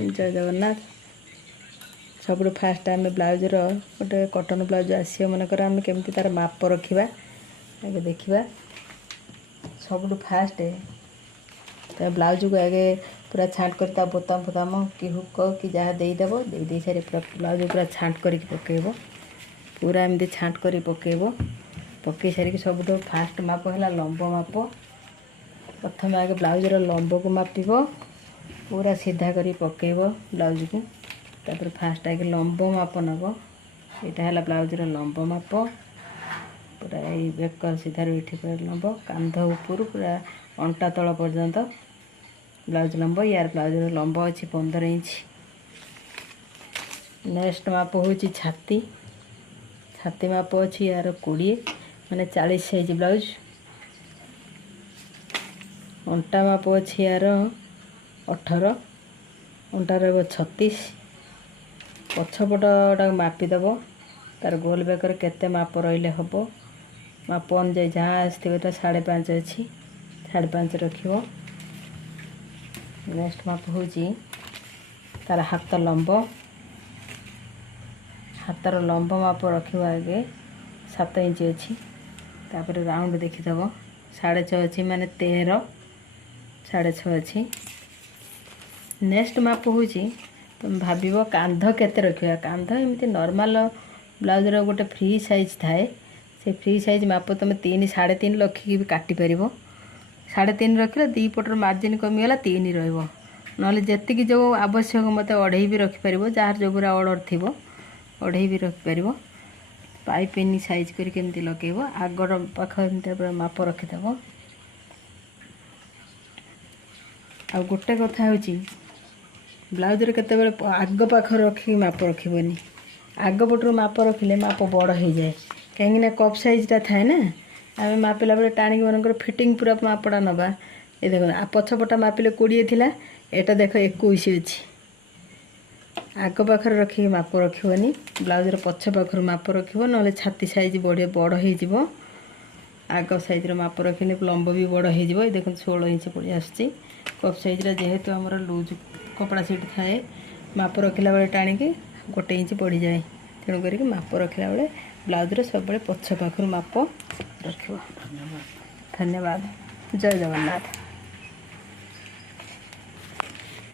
जय जगन्नाथ। सब फास्ट आम ब्लाउजर गोटे कटन ब्लाउज आसो मनकर आम केमती तार माप रखा आगे देखा। सब फास्ट ब्लाउज को आगे पूरा छाँट कर बोताम फोताम कि हुक कि जहाँ देदेव दे सारे पूरा ब्लाउज पूरा छाँट कर पकेब। पूरा एमती छाँट कर पकेब। पकई सारिक सब फास्ट माप है लंब माप। प्रथम आगे ब्लाउजर लंब को मापिब पूरा सीधा करी पकेब ब्लाउज को। तापर फास्ट आगे लंब माप नब। यहाँ है ब्लाउजर लंब माप पूरा ये बेकर सीधार ये लंब कांध ऊपर पूरा अंटा तल पर्यंत ब्लाउज लंब। यार ब्लाउजर लंब अच्छी 15 इंच। नेक्स्ट माप हूँ छाती। छाती माप अच्छी यार 20 माने 40 साइज ब्लाउज। अंटा माप अच्छी यार 18 अंटा रहा 36। पछपटा मापिदेव तार गोल बेकर केते माप रही हम माप अनुजाई जहाँ आसो 5.5 अच्छी 5.5 रखियो। नेक्स्ट माप हूँ तार हाथ लंब। हाथर लंब माप रखियो आगे 7 इंच अच्छी। तापर राउंड देखीदेव 6.5 अच्छी माने 13 6.5 अच्छी। नेक्स्ट माप हूँ तुम भाव कांध केते रखा। कांध एमती नॉर्मल ब्लाउजर गोटे फ्री साइज थाए से फ्री साइज माप तुम 3 3.5 रखिकी भी काटिपर। 3.5 रखिले दी पटर मार्जिन कमीगला 3 रहा ना जी जो आवश्यक मत 2.5 भी रखिपर। जार जो पूरा ऑर्डर थी 2.5 भी रखिपर। पाइपिंग साइज करके लगेब आगर पाख पूरा माप रखिदेव। आ गोटे कथा हूँ ब्लाउजर केत आग पाख रखी माप रखनी। आग पटर माप रखिले माप बड़ हो जाए कहीं कप साइजटा थाए ना। आम मापिला बेले टाणी मनकर फिटिंग पूरा मापटा नवा। ये देख पछपटा मापिले 20 थिला एटा देख 21 अच्छी। आग पाखर रखी माप रखनी। ब्लाउजर पछ पाखर माप रख ना छाती साइज बड़ हो। आग साइज माप रखने लंब भी बड़ हो। देख 16 इंच पड़ी आसुची। कप साइज जेहेतु आमर लूज कपड़ा सीट थाए माप रखला बेले टाणी 1 इंच बढ़ी जाए। तेणुक माप रखला बेले ब्लाउजर सब पछ पाखर माप रख। धन्यवाद। जय जगन्नाथ।